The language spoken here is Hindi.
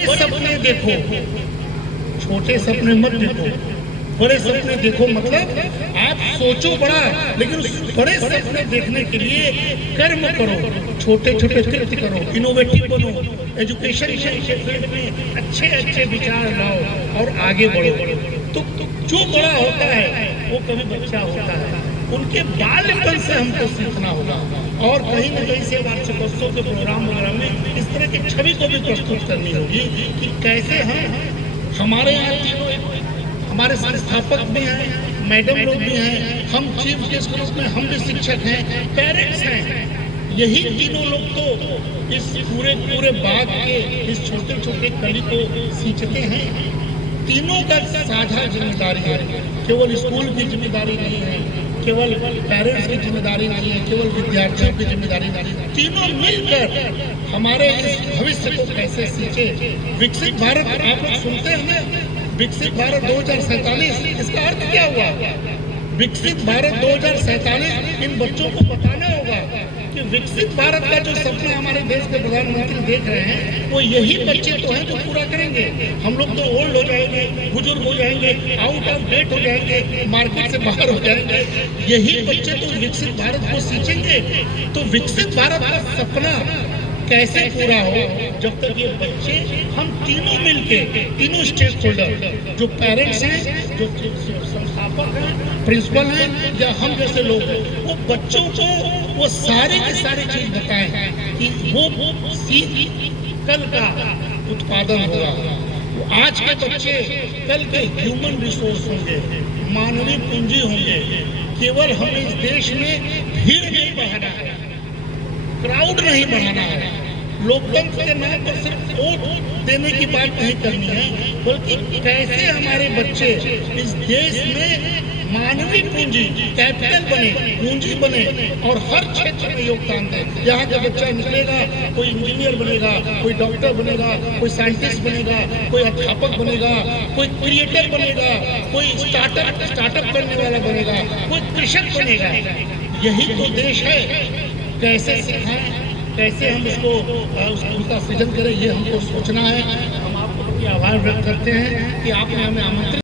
सपने देखो, छोटे सपने मत देखो, बड़े सपने देखो। मतलब आप सोचो बड़ा, लेकिन उस बड़े सपने देखने के लिए कर्म करो, छोटे छोटे कृत्य करो, इनोवेटिव बनो, एजुकेशन के फील्ड में अच्छे अच्छे विचार लाओ और आगे बढ़ो। तो जो बड़ा होता है वो कभी बच्चा होता है, उनके बाल्यपन से हमको सीखना होगा और कहीं न कहीं से वार्षिकोत्सव के प्रोग्राम वगैरह में इस तरह की छवि को भी प्रस्तुत करनी होगी कि कैसे हमारे यहाँ तीनों, हमारे संस्थापक भी हैं, मैडम लोग भी हैं, हम चीफ गेस्ट के रूप में हम भी शिक्षक हैं, पेरेंट्स हैं। यही तीनों लोग तो इस पूरे बाग के इस छोटे छोटे कली को सींचते हैं। तीनों का साझा जिम्मेदारी है, केवल स्कूल की जिम्मेदारी नहीं है, केवल पेरेंट्स की जिम्मेदारी नहीं है, केवल विद्यार्थियों की जिम्मेदारी नहीं है। तीनों मिलकर हमारे इस भविष्य को कैसे सींचे। विकसित भारत आप लोग सुनते हैं ना, विकसित भारत 2047, इसका अर्थ क्या हुआ? विकसित भारत 2047, इन बच्चों को बताना होगा कि विकसित भारत का जो सपना हमारे देश के प्रधानमंत्री देख रहे हैं, वो यही बच्चे तो हैं जो पूरा करेंगे। हम लोग तो ओल्ड हो जाएंगे, बुजुर्ग हो जाएंगे, आउट ऑफ डेट हो जाएंगे, मार्केट से बाहर हो जाएंगे। यही बच्चे तो विकसित भारत को सींचेंगे। तो विकसित भारत का सपना कैसे पूरा हो जब तक ये बच्चे, हम तीनों मिलके, तीनों स्टेक होल्डर, जो पेरेंट्स हैं, जो संस्थापक हैं, प्रिंसिपल हैं या हम जैसे लोग हैं, वो बच्चों को वो सारी की सारी चीज बताएं कि वो कल का उत्पादन होगा। आज के बच्चे कल के ह्यूमन रिसोर्स होंगे, मानवीय पूंजी होंगे। केवल हमें इस देश में भीड़ नहीं बढ़ाना है, क्राउड नहीं बढ़ाना है, लोकतंत्र के नाम पर सिर्फ वोट देने की बात नहीं करनी है, बल्कि कैसे हमारे बच्चे इस देश में मानवीय पूंजी, कैपिटल बने, पूंजी बने और हर क्षेत्र में योगदान दें। यहाँ का बच्चा निकलेगा, कोई इंजीनियर बनेगा, कोई डॉक्टर बनेगा, कोई साइंटिस्ट बनेगा, कोई अध्यापक बनेगा, कोई क्रिएटर बनेगा, कोई स्टार्टअप करने वाला बनेगा, कोई कृषक बनेगा। यही तो देश है। कैसे सिखाएं, कैसे हम इसको उसका सृजन करें, ये हमको सोचना है। हम आपको आभार व्यक्त करते हैं कि आपने हमें आमंत्रित